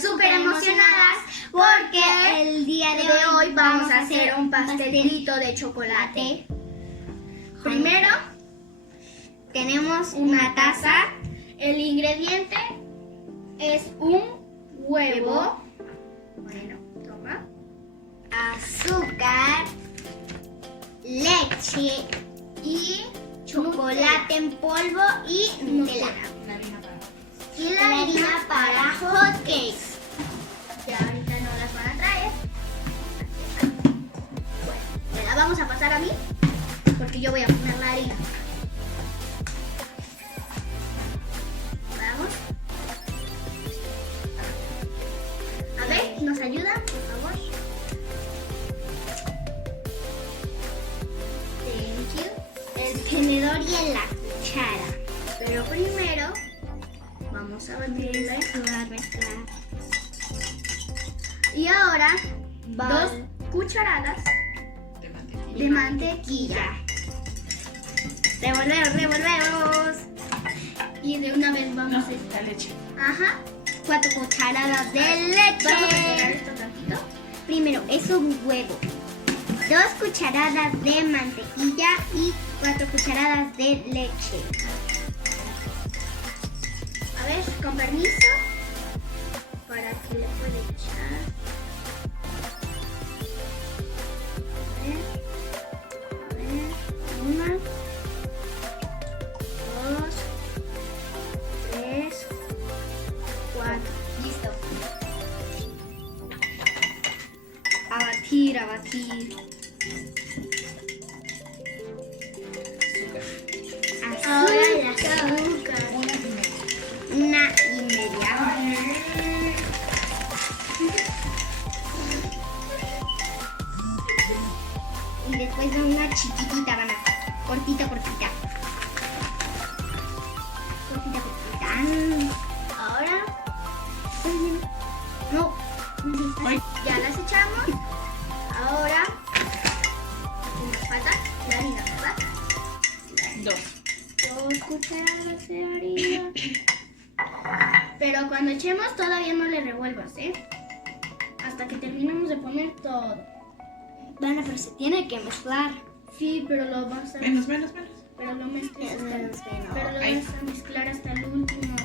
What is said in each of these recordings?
súper emocionadas porque el día de hoy vamos a hacer un pastelito de chocolate. Primero tenemos una taza. El ingrediente es un huevo. Bueno, toma. Azúcar, leche y chocolate en polvo y Nutella. Y la harina para hot cakes. Ya ahorita no las van a traer. Bueno, me la vamos a pasar a mí porque yo voy a poner la harina. Vamos. A ver, ¿nos ayuda, por favor? Thank you. El tenedor y la cuchara. Pero primero vamos a batirle. Mezclar. Y ahora 2 cucharadas de mantequilla. Revolvemos. Y de una vez vamos a la leche. Ajá. 4 cucharadas de leche. Vamos a pegar esto tantito. Primero es un huevo. 2 cucharadas de mantequilla y 4 cucharadas de leche. A ver, con permiso. Para que le pueda echar. A ver. 1, 2, 3, 4. Listo. A batir. Ahora el azúcar. Una y media. Y después de una chiquitita, van a cortita. Ahora. No. Ya las echamos. Ahora nos falta la harina, ¿verdad? 2 cucharadas de harina. Pero cuando echemos todavía no le revuelvas, hasta que terminemos de poner todo. Bueno, pero se tiene que mezclar. Sí, pero lo vas a... Menos. Pero lo mezclas pero lo vas a mezclar hasta el último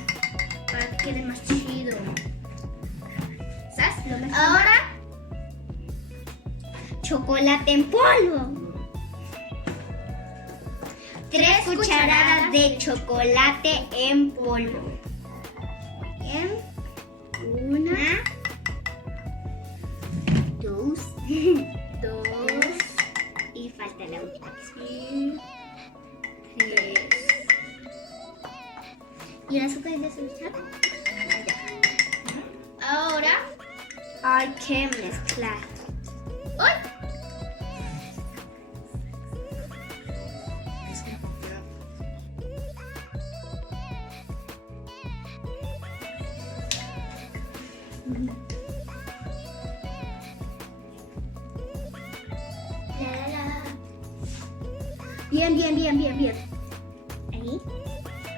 para que quede más chido. ¿Sabes? Ahora, chocolate en polvo. 3 cucharadas de chocolate en polvo. Bien. 1, 2. Y falta la última. 3. ¿Y el azúcar ya se echa? Ahora hay que mezclar. ¡Uy! Bien. Ahí.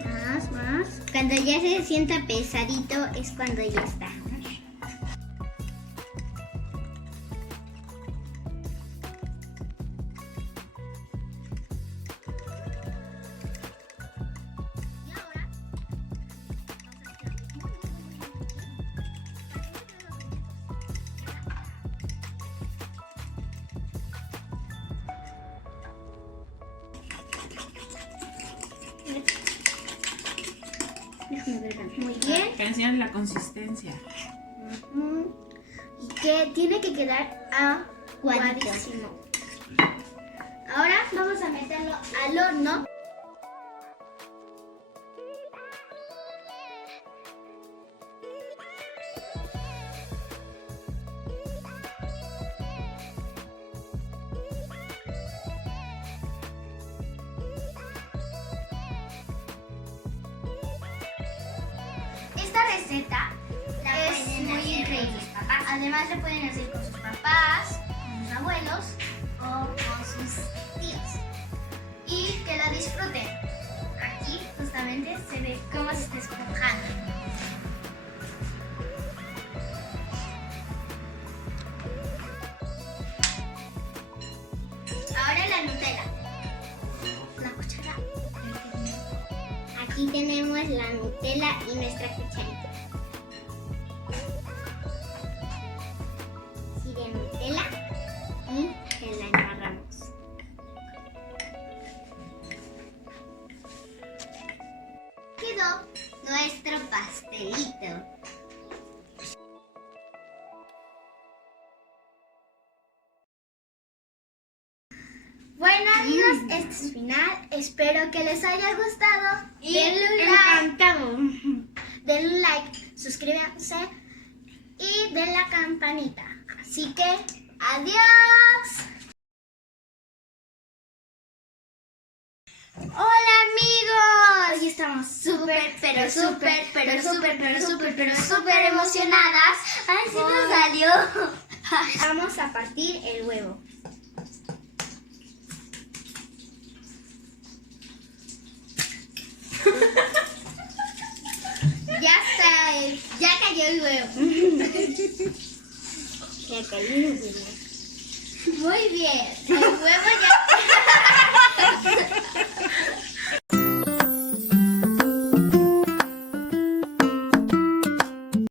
Más. Cuando ya se sienta pesadito es cuando ya está. Muy bien. Que enseñan la consistencia. Y que tiene que quedar aguadísimo. Ahora vamos a meterlo al horno. Esta receta es muy increíble. Además le pueden hacer con sus papás, con sus abuelos o con sus tíos. Y que la disfruten. Aquí justamente se ve cómo se está esponjando. Aquí tenemos la Nutella y nuestra cucharita. Así de Nutella y te la embarramos. Quedó nuestro pastelito. Bueno amigos, este es final. Espero que les haya gustado. Y denle encantado. Denle un like, suscríbanse y den la campanita. Así que, adiós. Hola amigos. Hoy estamos súper emocionadas. Ay, sí nos salió. Vamos a partir el huevo. Ya está, ya cayó el huevo. Ya cayó el huevo. Muy bien, el huevo ya